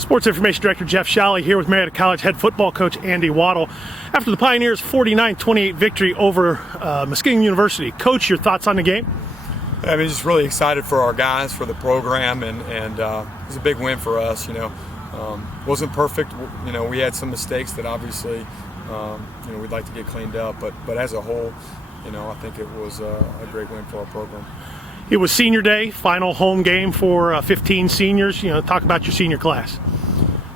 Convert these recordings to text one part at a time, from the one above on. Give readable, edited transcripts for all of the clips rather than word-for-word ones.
Sports Information Director Jeff Shalley here with Marietta College head football coach Andy Waddle. After the Pioneers' 49-28 victory over Muskingum University, Coach, your thoughts on the game? I mean, just really excited for our guys, for the program, and it was a big win for us. Wasn't perfect. We had some mistakes that obviously we'd like to get cleaned up, but as a whole, I think it was a great win for our program. It was senior day, final home game for 15 seniors. Talk about your senior class.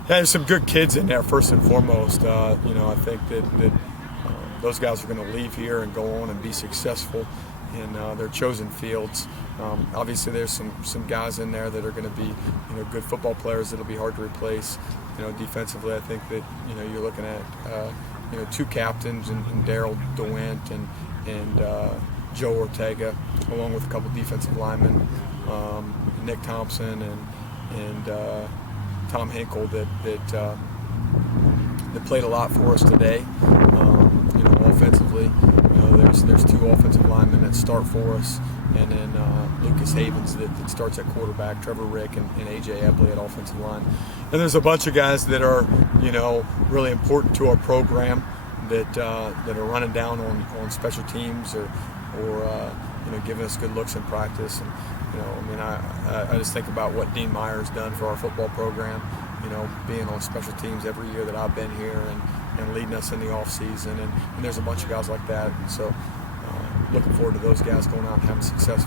Yeah, there's some good kids in there, first and foremost. I think that those guys are going to leave here and go on and be successful in their chosen fields. Obviously, there's some guys in there that are going to be good football players that'll be hard to replace. Defensively, I think that you're looking at two captains and Daryl DeWint and Joe Ortega, along with a couple defensive linemen, Nick Thompson and Tom Hinkle that played a lot for us today. Offensively, there's two offensive linemen that start for us, and then Lucas Havens that starts at quarterback, Trevor Rick and AJ Epley at offensive line. And there's a bunch of guys that are really important to our program that are running down on special teams or giving us good looks in practice. And I just think about what Dean Meyer's done for our football program, being on special teams every year that I've been here and leading us in the off season, and there's a bunch of guys like that. And so looking forward to those guys going out and having success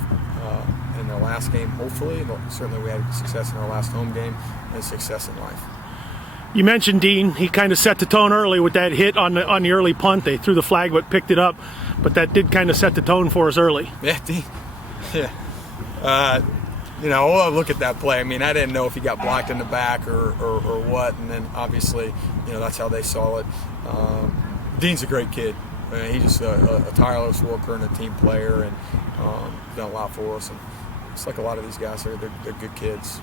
in their last game, hopefully. And certainly we had success in our last home game and success in life. You mentioned Dean. He kind of set the tone early with that hit on the early punt. They threw the flag but picked it up, but that did kind of set the tone for us early. Yeah, Dean. Yeah. I'll look at that play. I mean, I didn't know if he got blocked in the back or what, and then obviously, that's how they saw it. Dean's a great kid. I mean, he's just a tireless worker and a team player, and done a lot for us. And it's like a lot of these guys, they're good kids.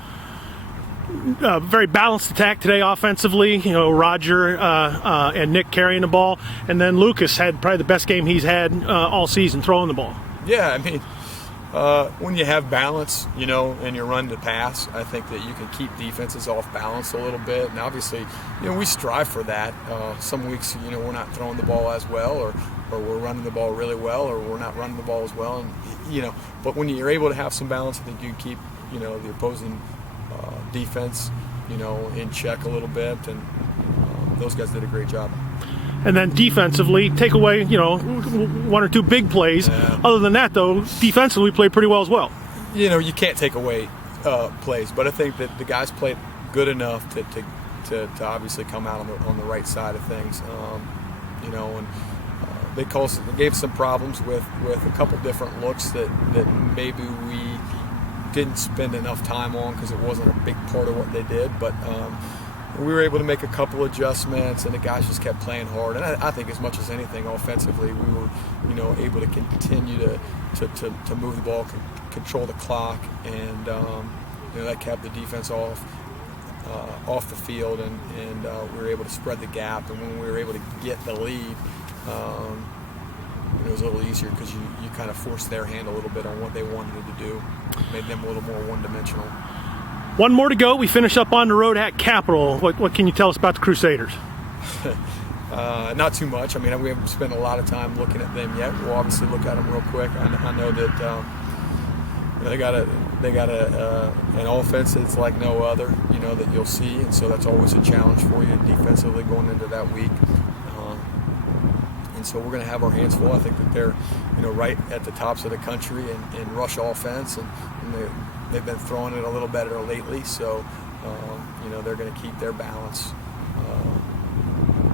Very balanced attack today offensively. Roger and Nick carrying the ball, and then Lucas had probably the best game he's had all season throwing the ball. Yeah, I mean, when you have balance, and you run the pass, I think that you can keep defenses off balance a little bit. And obviously, we strive for that. Some weeks, we're not throwing the ball as well, or we're running the ball really well, or we're not running the ball as well. And but when you're able to have some balance, I think you can keep the opposing defense in check a little bit, and those guys did a great job. And then defensively, take away one or two big plays. Yeah. Other than that, though, defensively we played pretty well as well. You can't take away plays, but I think that the guys played good enough to obviously come out on the right side of things. And they gave us some problems with a couple different looks that maybe we didn't spend enough time on because it wasn't a big part of what they did, but we were able to make a couple adjustments, and the guys just kept playing hard. And I think as much as anything offensively, we were able to continue to move the ball, control the clock, and that kept the defense off the field, and we were able to spread the gap. And when we were able to get the lead, it was a little easier because you kind of forced their hand a little bit on what they wanted to do, made them a little more one-dimensional. One more to go. We finish up on the road at Capital. What can you tell us about the Crusaders? Not too much. I mean, we haven't spent a lot of time looking at them yet. We'll obviously look at them real quick. I know that they got an offense that's like no other, that you'll see, and so that's always a challenge for you defensively going into that week. And so we're going to have our hands full. I think that they're, right at the tops of the country in rush offense, and they've been throwing it a little better lately. So, they're going to keep their balance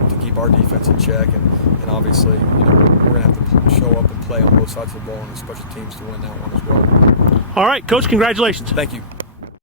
to keep our defense in check, and obviously, we're going to have to show up and play on both sides of the ball and the special teams to win that one as well. All right, Coach, congratulations. Thank you.